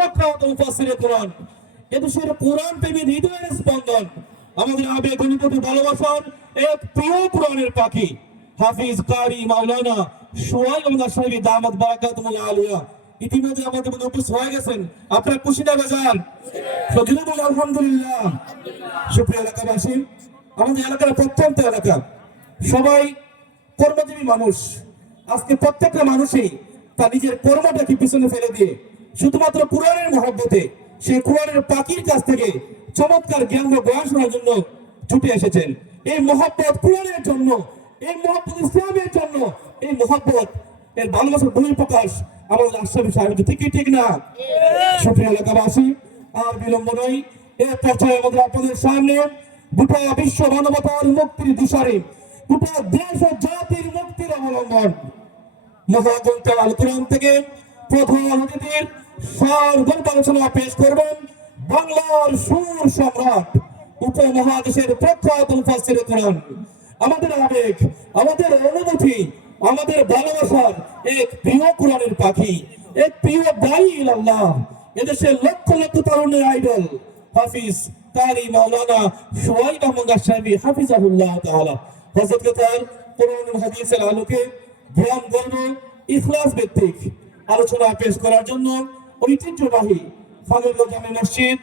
প্রখ্যাত মুফাসসিরে কোরআন, এদেশের কোরআন প্রেমী হৃদয়ের স্পন্দন, আমাদের আবেগ অনুভূতি ভালোবাসার এক প্রিয় কোরআনের পাখি হাফিজ কারি মাওলানা সোহাইব আহমদ সাহেব দামাত বারাকাতুহুল্লাহ আলিয়া ইতিমধ্যে আমাদের মধ্যে উপস্থিত হয়ে গেছেন। আপনারা খুশি না বেজার? সজীব বলে আলহামদুলিল্লাহ। সুপ্রিয় এলাকাবাসী, আমাদের এলাকার প্রত্যন্ত এলাকা, সবাই কর্মজীবী মানুষ। আজকে প্রত্যেকটা মানুষই তার নিজের কর্মটাকে পিছনে ফেলে দিয়ে শুধুমাত্র কোরআনের মহব্বতে সেই কোরআনের পাখির কাছ থেকে চমৎকার জ্ঞান ও বয়ান শোনার জন্য ছুটে এসেছেন। এই মহব্বত কোরআনের জন্য, এই মহব্বত ইসলামের জন্য, এই মহব্বত এর ভালোবাসার বহিঃপ্রকাশ আমাদের আশরাফি সাহেব, ঠিক না? সুপ্রিয় এলাকাবাসী, আর বিলম্ব নয়, এর পর্যায়ে আমাদের আপনাদের সামনে গোটা বিশ্ব মানবতার মুক্তির দিশারি, গোটা দেশ ও জাতির মুক্তির অবলম্বন মহাগ্রন্থ আল কোরআন থেকে প্রধান অতিথির সারগর্ভ আলোচনা পেশ করবেন বাংলার সুর সম্রাট, উপমহাদেশের প্রখ্যাত মুফাসসিরে কোরআন, আমাদের আবেগ, আমাদের অনুভূতি, আমাদের ভালোবাসার এক প্রিয় কোরআনের পাখি, এক প্রিয় দাঈ ইলাল্লাহ, এদেশের লক্ষ লক্ষ তরুণের আইডল হাফিজ কারি মাওলানা সোহাইব আহমদ সাহেব হাফিজাহুল্লাহ তাআলা। হযরতকে তার কোরআন ও হাদিসের আলোকে জ্ঞান গর্ব ইখলাস ভিত্তিক আলোচনা পেশ করার জন্য ঐতিহ্যবাহী ফাজিল জামে মসজিদ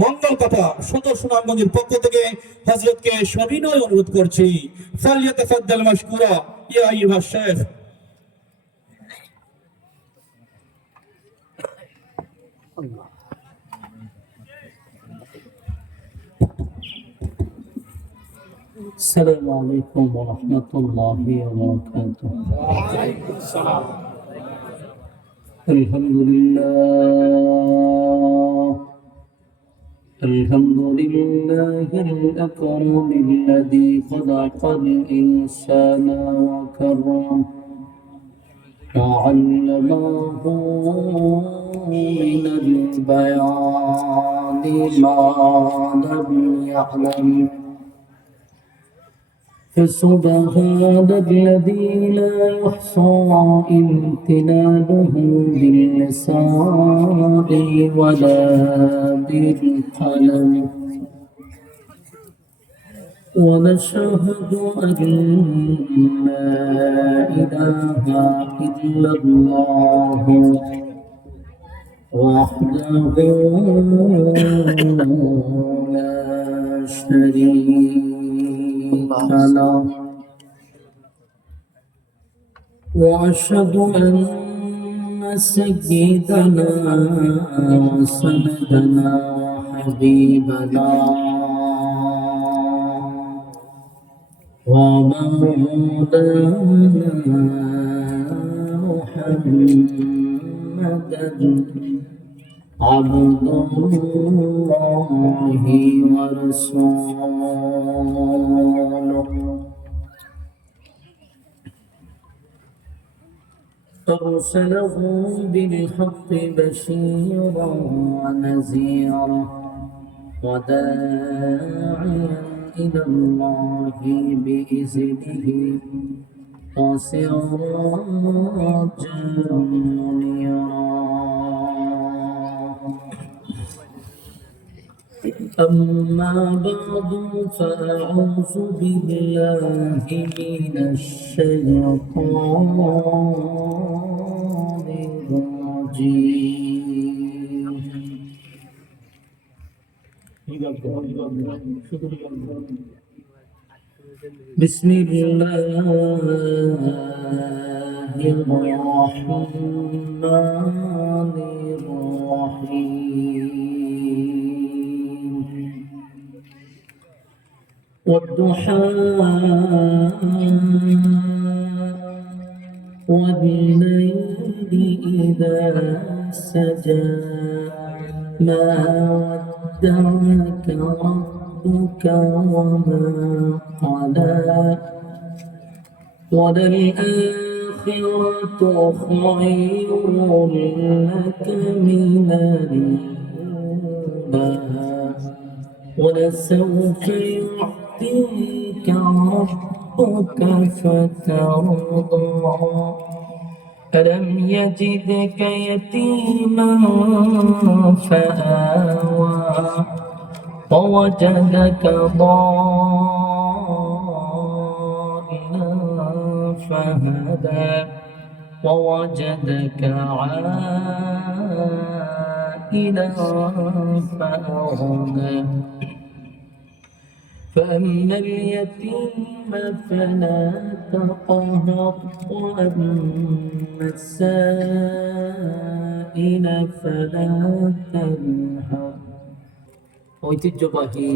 মঙ্গল কথা সদর সুনামগঞ্জের পক্ষ থেকে হযরতকে সবিনয় অনুরোধ করছি, ফালিয়াতাফাদ্দাল মাশকুরা ইয়া আইয়ুহা শাইখ। السلام عليكم ورحمة الله وبركاته. وعليكم السلام. الحمد لله الأكرم الذي خلق الإنسان وكرم وعلمه من البيان ما لم يعلم، فسبحان الذي لا يحصى امتنانه باللسان ولا بالقلم، ونشهد أن لا إله إلا الله وحده لا شريك له، وأشهد أن سيدنا وسندنا وحبيبنا ومولانا محمدا عبد الله ورسوله، أرسله بالحق بشيرا ونذيرا وداعيا إلى الله بإذنه وسراجا منيرا. أما بعد، فأعوذ بالله من الشيطان الرجيم. بسم الله الرحمن الرحيم. والضحى والليل إذا سجى ما ودعك ربك وما قلى، وللآخرة خير لك من الأولى، ولسوف يعطيك ربك فترضى. ألم يجدك يتيما فآوى ووجدك ضالا فهدى ووجدك عائلا فأغنى فأما اليتيم فلا تقهر وأما السائل فلا تنهر ঐতিহ্যবাহী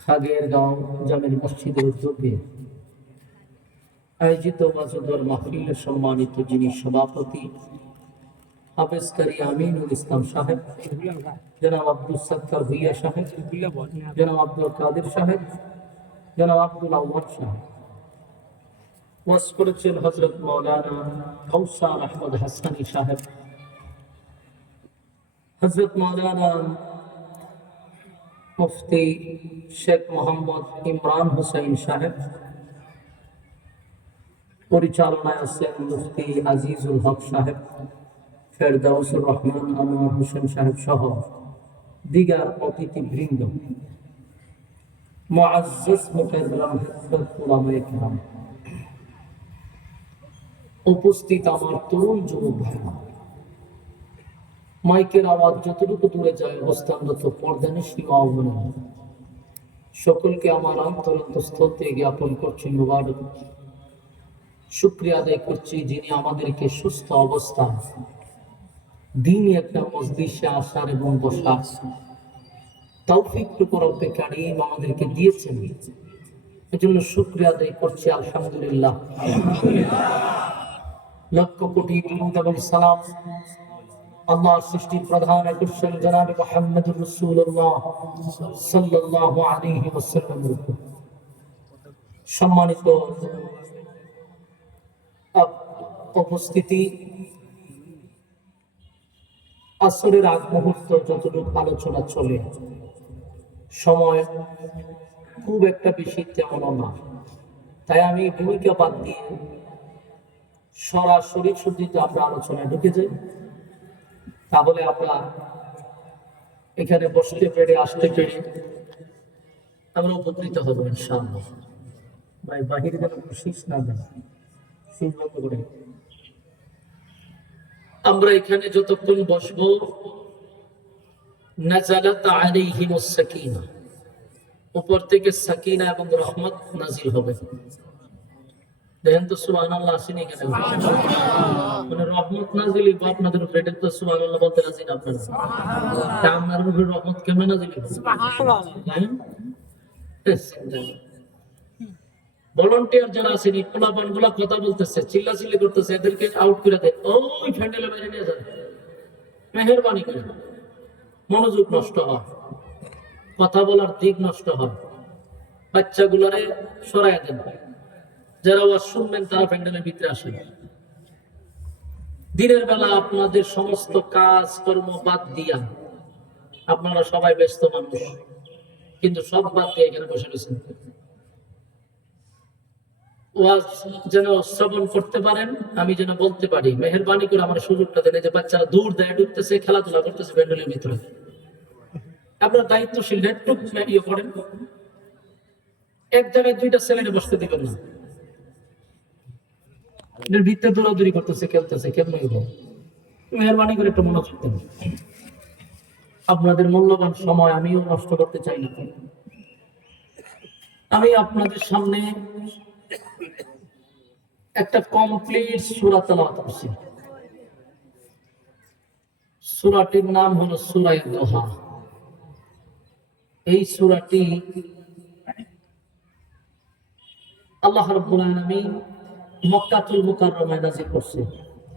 খাগেরগাঁও জামিল মসজিদের উদ্যোগে আয়োজিত ওয়াজুদুর মাহফিলের সম্মানিত যিনি সভাপতি হাফেজ কারি আমিনুল ইসলাম সাহেব, জনাব আব্দুল সত্তার ভুইয়া সাহেব, জনাব আব্দুল কাদের সাহেব, জনাব আব্দুল আউয়াল সাহেব, ওয়াজ করেছেন হযরত মাওলানা কাউসার আহমদ হাসানী সাহেব, হযরত মাওলানা মুফতি শেখ মোহাম্মদ ইমরান হুসাইন সাহেব, পরিচালনায় আছেন মুফতি আজিজুল হক সাহেব, ফেরদাউসুর রহমান আনোয়ার হোসেন সাহেব সহ দিগার অতিথিবৃন্দ, মুআজ্জাজ মুকাররম হিফাত উলামায়ে কিরাম, উপস্থিত আমার তরুণ যুবক ভাইরা, মাইকের আওয়াজ যতটুকু দূরে যায় অবস্থানরত পর্দানিশী মা ও বোনেরা, সকলকে আমার অন্তরস্থল থেকে জ্ঞাপন করছি মুবারক, শুকরিয়া আদায় করছি যিনি আমাদেরকে সুস্থ অবস্থায় দিনই একটা মজলিসে আসার এবং বসার তৌফিক রব্বে কারীম আমাদেরকে দিয়েছেন, এজন্য শুকরিয়া আদায় করছি আলহামদুলিল্লাহ। লক্ষ কোটি দুরূদ এবং সালাম আল্লাহর সৃষ্টির প্রধান আকর্ষণ জনাবে মুহাম্মদুর রাসূলুল্লাহ সাল্লাল্লাহু আলাইহি ওয়াসাল্লামের উপর। সম্মানিত উপস্থিতি, আসরের আগ মুহূর্ত যতটুকু আলোচনা চলে, সময় খুব একটা বেশি তেমনও না, তাই আমি ভূমিকা বাদ দিয়ে সরাসরি শুদ্ধিত আমরা আলোচনায় ঢুকে যাই, তাহলে আমরা এখানে বসতে পেরে আসতে পেরে আমরা উপকৃত হবো ইনশাআল্লাহ। ভাই বাহিরে যেন শীষ না দেয়, শীষ বন্ধ করে। আমরা এখানে যতক্ষণ বসবো নাযালাত আলাইহিমুস সাকিনা, উপর থেকে সাকিনা এবং রহমত নাজিল হবে। দেখেন তো সুবহানাল্লাহ আসেনি এখানে, মানে রহমত নাজিল হবে আপনাদের উপরে, এটা তো সুবহানাল্লাহ বলতে রাজি না আপনারা? তা আপনার উপরে রহমত কেমন নাজিল হবে? সুবহানাল্লাহ। ভলান্টিয়ার যারা আছেন পোলাপান গুলা কথা বলতেছে, চিল্লাচিল্লি করতেছে, এদেরকে আউট করে দেয়, ওই ফ্যান্ডেলে বাইরে নিয়ে যান, মেহেরবানি করে। মনোযোগ নষ্ট হয়, কথা বলার দিক নষ্ট হয়, বাচ্চাগুলারে সরাই দেন, যারা ওয়াজ শুনবেন তারা প্যান্ডেলের ভিতরে আসেন। দিনের বেলা আপনাদের সমস্ত কাজ কর্ম বাদ দিয়া, আপনারা সবাই ব্যস্ত মানুষ, কিন্তু সব বাদ দিয়ে এখানে বসে রয়েছেন, ওয়াজ যেন শ্রবণ করতে পারেন, আমি যেন বলতে পারি। মেহেরবানি করে আমার সুযোগটা দেন। যে বাচ্চারা দূর দেয় ঢুকতেছে, খেলাধুলা করতেছে প্যান্ডেলের ভিতরে, আপনার দায়িত্বশীল একটু ইয়ে করেন, এক জায়গায় দুইটা ছেলেকে বসতে দিবেন না, ভিতরে দৌড়াদৌড়ি করতেছে, খেলতেছে, কেমন মেহেরবানি করে একটু মনোযোগ দেন। আপনাদের মূল্যবান সময় আমিও নষ্ট করতে চাই না। আমি আপনাদের সামনে একটা কমপ্লিট সূরা তেলাওয়াত করছি। সূরাটির নাম হলো সূরা দোহা। এই সূরাটি আল্লাহ রাব্বুল আলামিন মক্কাতুল মুকাররমায় নাযিল করছে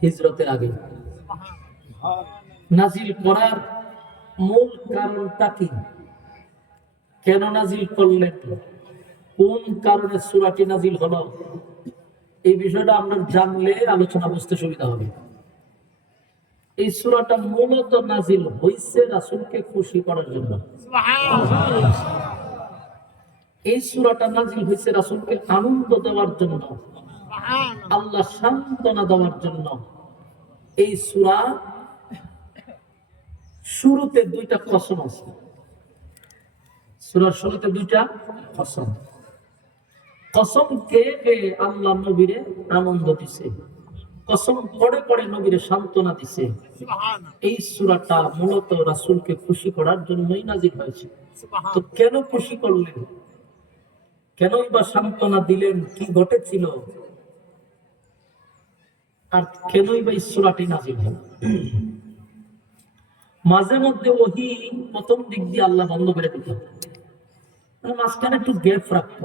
হিজরতের আগে। নাযিল করার মূল কারণটা কি, কেন নাযিল করলেন, কোন কারণে সূরাটি নাযিল হলো, এই বিষয়টা আমরা জানলে আলোচনা বুঝতে সুবিধা হবে। এই সূরাটা মূলত নাযিল হয়েছে রাসূলকে খুশি করার জন্য। এই সূরাটা নাযিল হয়েছে রাসূলকে আনন্দ দেওয়ার জন্য, আল্লাহ সান্ত্বনা দেওয়ার জন্য এই সূরা শুরুতে দুইটা কসম আছে। সূরার শুরুতে দুইটা কসম। কসম কে আল্লাহ নবীরে আনন্দ দিছে, কসম পড়ে পড়ে নবীরে সান্ত্বনা দিছে। এই সূরাটা মূলত রাসূলকে খুশি করার জন্যই নাযিল হয়েছে। তো কেন খুশি করলেন, কেনই বা সান্ত্বনা দিলেন, কি ঘটেছিল, আর কেনই বা এই সূরাটি নাযিল হলো? মাঝে মধ্যে ওহী প্রথম দিক দিয়ে আল্লাহ বন্ধ করে দিত, মাঝখানে একটু গ্যাপ রাখত।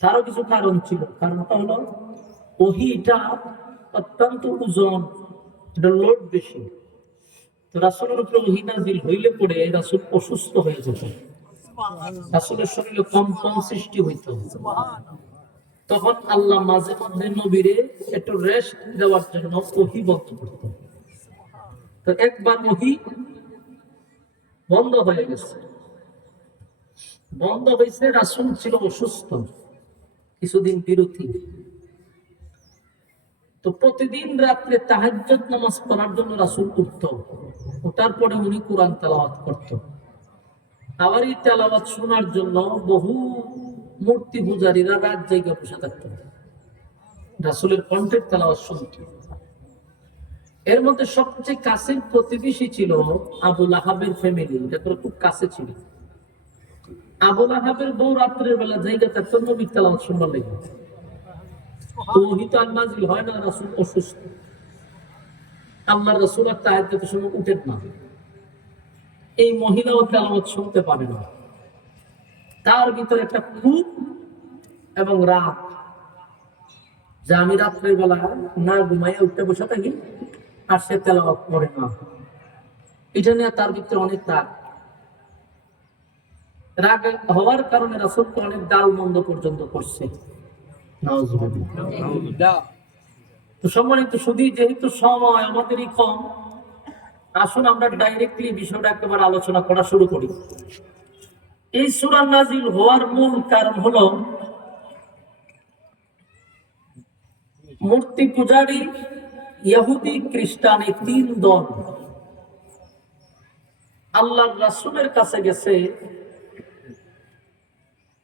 তারও কিছু কারণ ছিল। কারণটা হলো ওহীটা অত্যন্ত ওজন, এটা লোড বেশি। তো রাসূলের উপরে ওহী নাযিল হইলে পরে রাসূল অসুস্থ হয়ে যেত, রাসূলের শরীরে কম্পন সৃষ্টি হইত। তখন আল্লাহ মাঝে মধ্যে নবীরে একটু রেস্ট দেওয়ার জন্য ওহী বন্ধ করত। তো একবার ওহী বন্ধ হয়ে গেছে, বন্ধ হয়েছে, রাসূল ছিল অসুস্থ, কিছুদিন বিরতি। তো প্রতিদিন রাত্রে তাহাজ্জুদ নামাজ পড়ার জন্য রাসূল উঠত, ওঠার পরে উনি কোরআন তেলাওয়াত করত। আবার এই তেলাওয়াত শোনার জন্য বহু মূর্তি পূজারীরা রাত জায়গা বসে থাকত, রাসূলের কণ্ঠের তেলাওয়াত শুনত। এর মধ্যে সবচেয়ে কাছের প্রতিবেশী ছিল আবু লাহাবের ফ্যামিলি, এটা তো খুব কাছে ছিল। আবু লাহাবের বউ রাত্রের বেলা জায়গা থাকতো নবীর তেলাওয়াত শুনবার লাগে। ওহী তো আর নাযিল হয় না, রাসূল অসুস্থ, আল্লাহর রাসূল আর তাহাজ্জুদের সময় উঠেন না, এই মহিলাও তেলাওয়াত শুনতে পারে না। তার ভিতরে একটা ক্ষোভ এবং রাগ, যে আমি রাত্রের বেলা না ঘুমাইয়া উঠতে বসে থাকি আর সে তেলাওয়াত করে না, এটা নিয়ে তার ভিতরে অনেক রাগ। রাগ হওয়ার কারণে রাসূলকে অনেক গাল মন্দ পর্যন্ত করছে। তো সম্মানিত সুধী, যেহেতু সময় আমাদেরই কম, আসুন আমরা ডাইরেক্টলি বিষয়টা একেবারে আলোচনা করা শুরু করি। এই সূরা নাযিল হওয়ার মূল কারণ হলো মূর্তি পূজারী ইহুদি খ্রিস্টান এই তিন দল আল্লাহর রাসূলের কাছে গেছে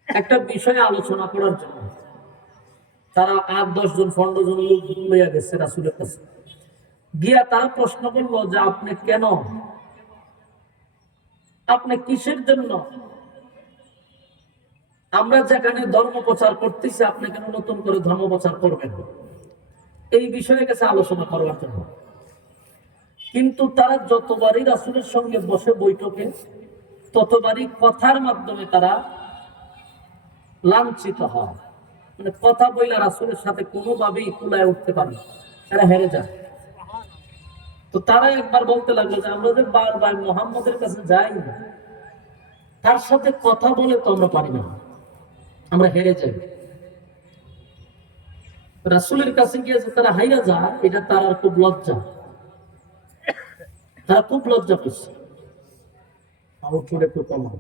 একটা বিষয়ে আলোচনা করার জন্য। তারা 8-10 জন 15 জন লোক লইয়া গেছে রাসূলের কাছে, গিয়া তারা প্রশ্ন করলো যে আপনি কিসের জন্য, আমরা যেখানে ধর্ম প্রচার করতেছি আপনি কেন নতুন করে ধর্ম প্রচার করবেন, এই বিষয়ে গেছে আলোচনা করার জন্য। কিন্তু তারা যতবারই রাসূলের সঙ্গে বসে বৈঠকে, ততবারই কথার মাধ্যমে তারা লাঞ্ছিত হয়, মানে কথা বইলা রাসূলের সাথে কোনোভাবেই কুলায় উঠতে পারে না, তারা হেরে যায়। তো তারা একবার বলতে লাগলো যে আমরা যে বারবার মুহাম্মদের কাছে যাই, তার সাথে কথা বলে তো আমরা পারি না, আমরা হেরে যাই। রাসূলের কাছে গিয়ে যে তারা হাইরা যায়, এটা তার আর খুব লজ্জা, তারা খুব লজ্জা পেয়েছে। আউটপুট একটু কমান,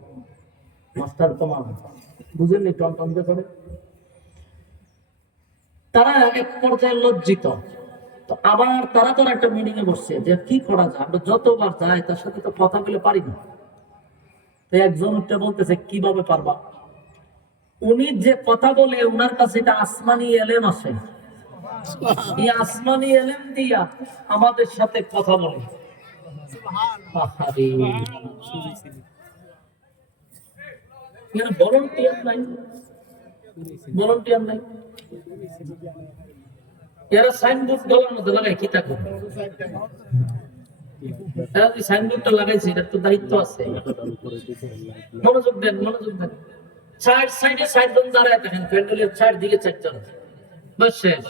মাস্টার কমান, বুঝেননি, টন টন করে। তারা এক পর্যায়ে লজ্জিত। তো আবার তারা তো একটা মিটিং এ বসছে যে কি করা যায়, আমরা যতবার যাই তার সাথে তো কথা বলে পারি না। তো একজন উঠে বলতেছে কিভাবে পারবা, উনি যে কথা বলে ওনার কাছে এটা আসমানি এলেম আসে, এই আসমানি এলেম দিয়া আমাদের সাথে কথা বলে। ভলান্টিয়ার নাই, ভলান্টিয়ার নাই, এরা সাইনবোর্ড গলার মধ্যে লাগাই কি থাকবে, এরা যে সাইনবোর্ডটা লাগাইছে এটার তো দায়িত্ব আছে। মনোযোগ দেন, মনোযোগ দেন। চার সাইডে 4 জন দাঁড়ায় থাকেন, প্যান্ডেলের 4 দিকে 4 জন, বাস শেষ।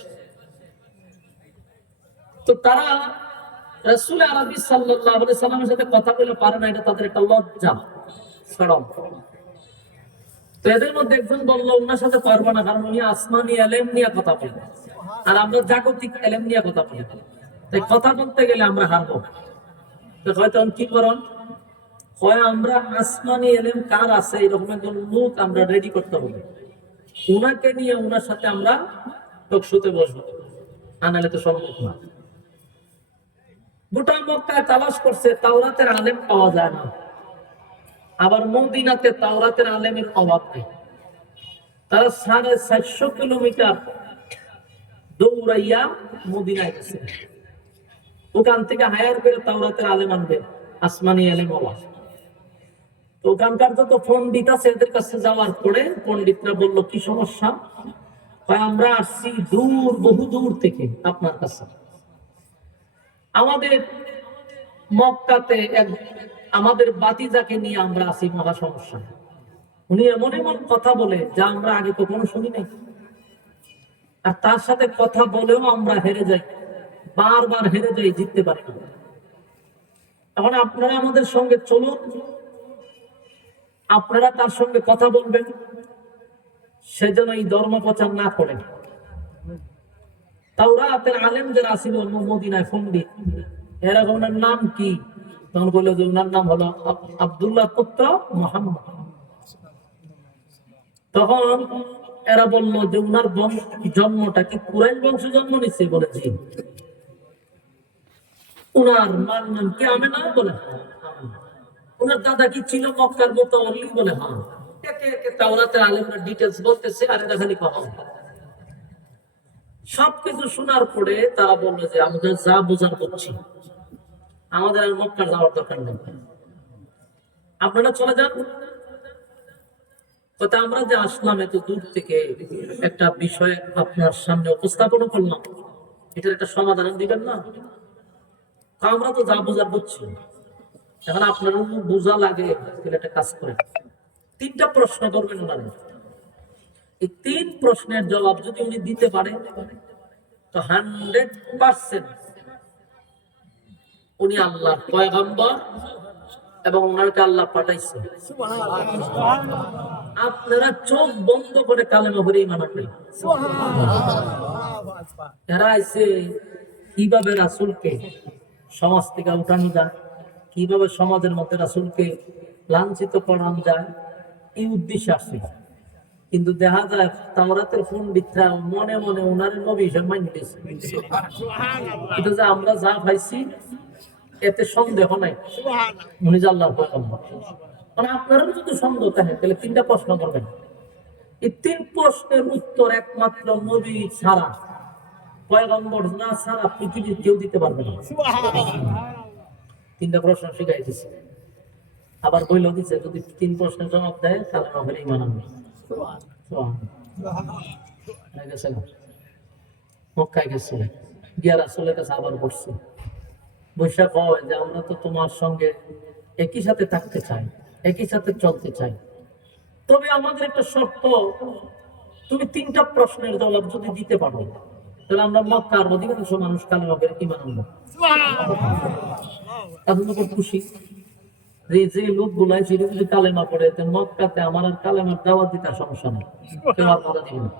তো তারা রাসূল আরবি সাল্লাল্লাহু আলাইহি সাল্লামের সাথে কথা বলে পারে না, এটা তাদের একটা লজ্জা, শরম। তো এদের মধ্যে একজন বলল ওনার সাথে পারবো না, কারণ উনি আসমানি এলেম নিয়ে কথা বলেন আর আমরা জাগতিক এলেম নিয়ে কথা বলি, তাই কথা বলতে গেলে আমরা হারবো। তো হয়তো কি করুন, হয় আমরা আসমানি এলেম কার আছে এরকম একজন লোক আমরা রেডি করতে হবে, উনাকে নিয়ে ওনার সাথে আমরা টকশোতে বসবো, আনালে তো সম্ভব না। গোটা মক্কায় তালাশ করছে, তাওরাতের আলেম পাওয়া যায় না। আবার মদিনাতে তাওরাতের আলেমের অভাব নেই। তারা 450 কিলোমিটার দৌড়াইয়া মদিনায় গেছে, ওখান থেকে হায়ার করে তাওরাতের আলেম আনবে, আসমানি আলেম হওয়া। তো ওখানকার যত পণ্ডিত আছে এদের কাছে যাওয়ার পরে পণ্ডিতরা বললো কি সমস্যা? আমরা আসছি দূর, বহু দূর থেকে আপনার কাছে। আমাদের মক্কাতে আমাদের বাতিজাকে নিয়ে আমরা আসি, মহা সমস্যা। উনি এমন এমন কথা বলে যা আমরা আগে কখনো শুনি নাই, আর তার সাথে কথা বলেও আমরা হেরে যাই, বারবার হেরে যাই, জিততে পারি না। এখন আপনারা আমাদের সঙ্গে চলুন, আপনারা তার সঙ্গে কথা বলবেন, সেজন্য এই ধর্ম প্রচার না করেন। তাওরাতের আলেম যারা ছিল মদিনায় পণ্ডিত, এরা ওনার নাম কি? তখন বললো যে ওনার নাম হলো আব্দুল্লাহ পুত্র মুহাম্মদ। তখন এরা বললো যে উনার জন্মটা কি কুরাইশ বংশ জন্ম নিচ্ছে? বলেছি। উনার মার নাম কি আমেনা? বলে উনার দাদা কি ছিল মক্কার মতো অলি? বলে হ্যাঁ। একে একে তাওরাতের আলেমরা ডিটেইলস বলতেছে, আর এটা খালি কথা। সবকিছু শোনার পরে তারা বললো যে আমরা যা বোঝার করছি, আমাদের আর মক্কার যাওয়ার দরকার নেই, আপনারা চলে যান। কথা আমরা যে আসলাম এত দূর থেকে, একটা বিষয় আপনার সামনে উপস্থাপন করলাম, এটার একটা সমাধান দিবেন না? আমরা তো যা বোঝার বুঝছি, এখন আপনার বোঝা লাগে, তাহলে একটা কাজ করেন, 3টা প্রশ্ন করবেন ওনারা। এই 3 প্রশ্নের জবাব যদি উনি দিতে পারে তো 100% উনি আল্লাহর পয়গম্বর এবং ওনাকে আল্লাহ পাঠাইছে। আপনারা চোখ বন্ধ করে কালেমা পড়ে ঈমান আনবেন। এরা আইছে কিভাবে রাসূলকে সমাজ থেকে উঠানো যায়, কিভাবে সমাজের মধ্যে রাসূলকে লাঞ্ছিত করানো যায়, এই উদ্দেশ্যে আসছে। কিন্তু দেখা যায় তাওরাতের পণ্ডিতরা মনে মনে ওনার নবী হিসেবে মাইনে নিয়েছে। কিন্তু যে আমরা যা পাইছি এতে সন্দেহ নাই উনি যে আল্লাহর পয়গম্বর। মানে আপনারও যদি সন্দেহ থাকে তাহলে 3টা প্রশ্ন করবেন। এই 3 প্রশ্নের উত্তর একমাত্র নবী ছাড়া, পয়গম্বর না ছাড়া পৃথিবীর কেউ দিতে পারবে না। 3টা প্রশ্ন শিখাই দিচ্ছে। আবার বইলেও দিচ্ছে যদি 3 প্রশ্নের জবাব দেয় তাহলে আমাদের ঈমান আনবে। মক্কায় গেছে, গিয়া রাসূলের কাছে আবার বসছে, বৈশা কয় যে আমরা তো তোমার সঙ্গে একই সাথে থাকতে চাই, একই সাথে চলতে চাই, তবে আমাদের একটা শর্ত, তুমি 3টা প্রশ্নের জবাব যদি দিতে পারো তাহলে আমরা মক্কার অধিকাংশ মানুষ কালেমা পড়ে ঈমান আনবো। এখন তো খুশি যে লোক গুলাই ছিল যদি কালেমা পড়ে, মক্কাতে আমার আর কালেমার দাওয়াত দিতে সমস্যা নেই, কেউ আর বাধা দিবে না।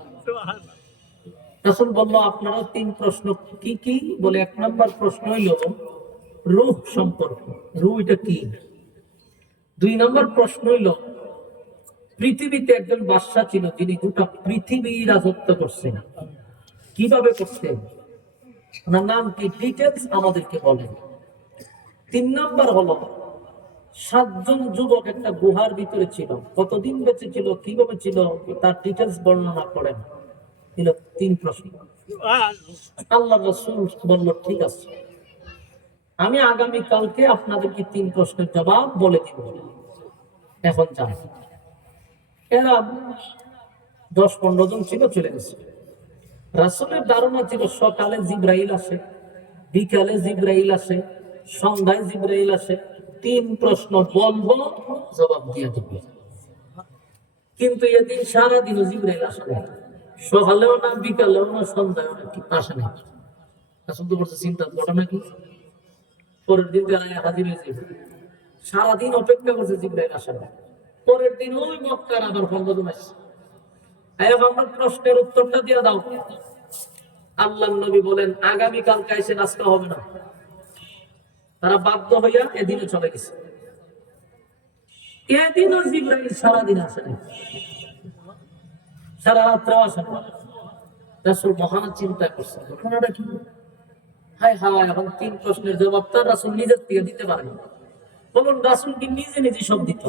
রাসূল বলল আপনারা 3 প্রশ্ন কি কি? বলে 1 নাম্বার প্রশ্ন হইল রূহ সম্পর্ক, রূহ এটা কি। 2 নাম্বার প্রশ্ন হইল পৃথিবীতে একজন বাদশা ছিল যিনি গোটা পৃথিবী রাজত্ব করছেন, কিভাবে করছেন, ওনার নাম কি, ডিটেইলস আমাদেরকে বলেন। 3 নাম্বার হলো 7 জন যুবক একটা গুহার ভিতরে ছিল, কতদিন বেঁচে ছিল, কিভাবে ছিল, তার ডিটেইলস বর্ণনা করেন। 3 প্রশ্ন। আল্লাহ রাসূল বলল ঠিক আছে, আমি আগামী কালকে আপনাদেরকে 3 প্রশ্নের জবাব বলে দিব, এখন যান। এরা 10-15 জন ছিল, চলে গেছে। রাসূলের ধারণা ছিল সকালে জিবরাইল আসে, বিকালে জিবরাইল আসে, সন্ধ্যায় জিবরাইল আসে, 3 প্রশ্ন বলবো, জবাব দিয়ে দিবে। কিন্তু এদিন সারাদিনও জিবরাইল আসে না, সকালেও না, বিকালেও না, সন্ধ্যায়ও না, আসে না। রাসূল তো বলছে চিন্তা ঘটনা কি, পরের দিন হাজির হয়েছে, সারাদিন অপেক্ষা করছে, জিবরাইল আসে না। পরের দিন ওই মক্কার আবার 15 জন আসছে, আমরা প্রশ্নের উত্তরটা দিয়ে দাও। আল্লাহর নবী বলেন আগামীকাল কাইসে নাস্তা হবে না। তারা বাধ্য হইয়া এদিনে চলে গেছে। এদিনও জিবরাইল সারাদিন আসে না, সারা রাত্রেও আসে না। রাসূল মহা চিন্তা করছেন ঘটনাটা কি। হায় হায়, এখন 3 প্রশ্নের জবাব তার রাসূল নিজের থেকে দিতে পারেন। বলুন রাসূল কি নিজে নিজে সব দিত?